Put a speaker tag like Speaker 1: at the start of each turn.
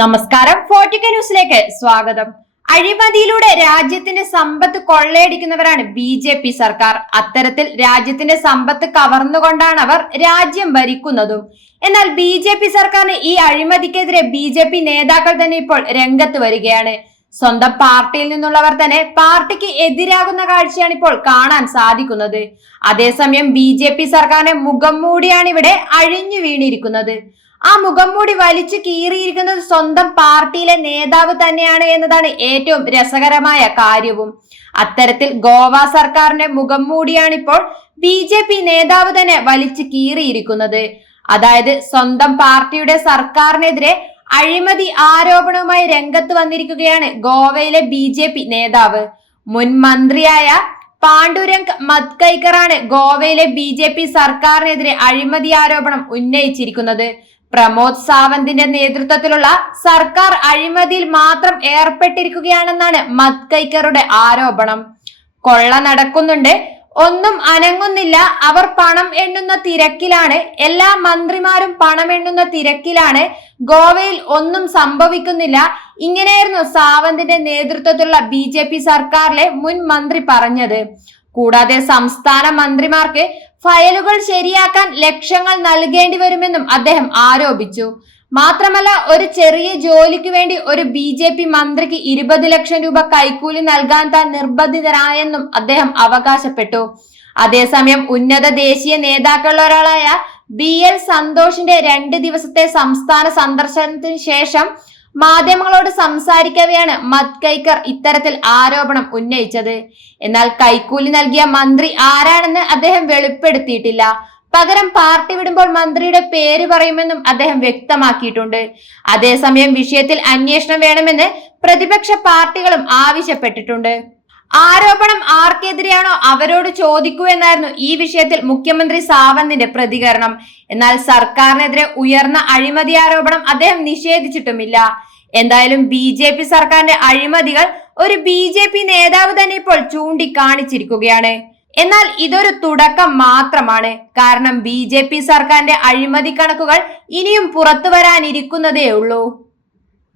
Speaker 1: നമസ്കാരം. ഫോർട്ടിക്ക ന്യൂസിലേക്ക് സ്വാഗതം. അഴിമതിയിലൂടെ രാജ്യത്തിന്റെ സമ്പത്ത് കൊള്ളയടിക്കുന്നവരാണ് ബി ജെ പി സർക്കാർ. അത്തരത്തിൽ രാജ്യത്തിന്റെ സമ്പത്ത് കവർന്നുകൊണ്ടാണ് അവർ രാജ്യം ഭരിക്കുന്നതും. എന്നാൽ ബി ജെ പി സർക്കാരിന് ഈ അഴിമതിക്കെതിരെ ബി ജെ പി നേതാക്കൾ തന്നെ ഇപ്പോൾ രംഗത്ത് വരികയാണ്. സ്വന്തം പാർട്ടിയിൽ നിന്നുള്ളവർ തന്നെ പാർട്ടിക്ക് എതിരാകുന്ന കാഴ്ചയാണ് ഇപ്പോൾ കാണാൻ സാധിക്കുന്നത്. അതേസമയം ബി ജെ പി സർക്കാരിന്റെ മുഖം മൂടിയാണ് ഇവിടെ അഴിഞ്ഞു വീണിരിക്കുന്നത്. ആ മുഖം മൂടി വലിച്ചു കീറിയിരിക്കുന്നത് സ്വന്തം പാർട്ടിയിലെ നേതാവ് തന്നെയാണ് എന്നതാണ് ഏറ്റവും രസകരമായ കാര്യവും. അത്തരത്തിൽ ഗോവ സർക്കാരിന്റെ മുഖം മൂടിയാണ് ഇപ്പോൾ ബി ജെ പി നേതാവ് തന്നെ വലിച്ചു കീറിയിരിക്കുന്നത്. അതായത് സ്വന്തം പാർട്ടിയുടെ സർക്കാരിനെതിരെ അഴിമതി ആരോപണവുമായി രംഗത്ത് വന്നിരിക്കുകയാണ് ഗോവയിലെ ബി ജെ പി നേതാവ്. മുൻ മന്ത്രിയായ പാണ്ഡുരംഗ് മത്കൈക്കറാണ് ഗോവയിലെ ബി ജെ പി സർക്കാരിനെതിരെ അഴിമതി ആരോപണം ഉന്നയിച്ചിരിക്കുന്നത്. പ്രമോദ് സാവന്തിന്റെ നേതൃത്വത്തിലുള്ള സർക്കാർ അഴിമതിയിൽ മാത്രം ഏർപ്പെട്ടിരിക്കുകയാണെന്നാണ് മത്കൈക്കറുടെ ആരോപണം. കൊള്ള നടക്കുന്നുണ്ട് ഒന്നും അനങ്ങുന്നില്ല അവർ പണം എണ്ണുന്ന തിരക്കിലാണ് എല്ലാ മന്ത്രിമാരും പണം എണ്ണുന്ന തിരക്കിലാണ് ഗോവയിൽ ഒന്നും സംഭവിക്കുന്നില്ല. ഇങ്ങനെയായിരുന്നു സാവന്തിന്റെ നേതൃത്വത്തിലുള്ള ബി സർക്കാരിലെ മുൻ മന്ത്രി പറഞ്ഞത്. കൂടാതെ സംസ്ഥാന മന്ത്രിമാർക്ക് ഫയലുകൾ ശരിയാക്കാൻ ലക്ഷങ്ങൾ നൽകേണ്ടി വരുമെന്നും അദ്ദേഹം ആരോപിച്ചു. മാത്രമല്ല ഒരു ചെറിയ ജോലിക്ക് വേണ്ടി ഒരു ബി ജെ പി മന്ത്രിക്ക് ഇരുപത് ലക്ഷം രൂപ കൈക്കൂലി നൽകാൻ താൻ നിർബന്ധിതരായെന്നും അദ്ദേഹം അവകാശപ്പെട്ടു. അതേസമയം ഉന്നത ദേശീയ നേതാക്കളിൽ ഒരാളായ ബി എൽ സന്തോഷിന്റെ രണ്ട് ദിവസത്തെ സംസ്ഥാന സന്ദർശനത്തിന് ശേഷം മാധ്യമങ്ങളോട് സംസാരിക്കവെയാണ് മത്കൈക്കർ ഇത്തരത്തിൽ ആരോപണം ഉന്നയിച്ചത്. എന്നാൽ കൈക്കൂലി നൽകിയ മന്ത്രി ആരാണെന്ന് അദ്ദേഹം വെളിപ്പെടുത്തിയിട്ടില്ല. പകരം പാർട്ടി വിടുമ്പോൾ മന്ത്രിയുടെ പേര് പറയുമെന്നും അദ്ദേഹം വ്യക്തമാക്കിയിട്ടുണ്ട്. അതേസമയം വിഷയത്തിൽ അന്വേഷണം വേണമെന്ന് പ്രതിപക്ഷ പാർട്ടികളും ആവശ്യപ്പെട്ടിട്ടുണ്ട്. ആരോപണം ആർക്കെതിരെയാണോ അവരോട് ചോദിക്കൂ എന്നായിരുന്നു ഈ വിഷയത്തിൽ മുഖ്യമന്ത്രി സാവന്തിന്റെ പ്രതികരണം. എന്നാൽ സർക്കാരിനെതിരെ ഉയർന്ന അഴിമതി ആരോപണം അദ്ദേഹം നിഷേധിച്ചിട്ടുമില്ല. എന്തായാലും ബി ജെ പി സർക്കാരിന്റെ അഴിമതികൾ ഒരു ബി ജെ പി നേതാവ് തന്നെ ഇപ്പോൾ ചൂണ്ടിക്കാണിച്ചിരിക്കുകയാണ്. എന്നാൽ ഇതൊരു തുടക്കം മാത്രമാണ്. കാരണം ബി ജെ പി സർക്കാരിന്റെ അഴിമതി കണക്കുകൾ ഇനിയും പുറത്തു വരാനിരിക്കുന്നതേ ഉള്ളൂ.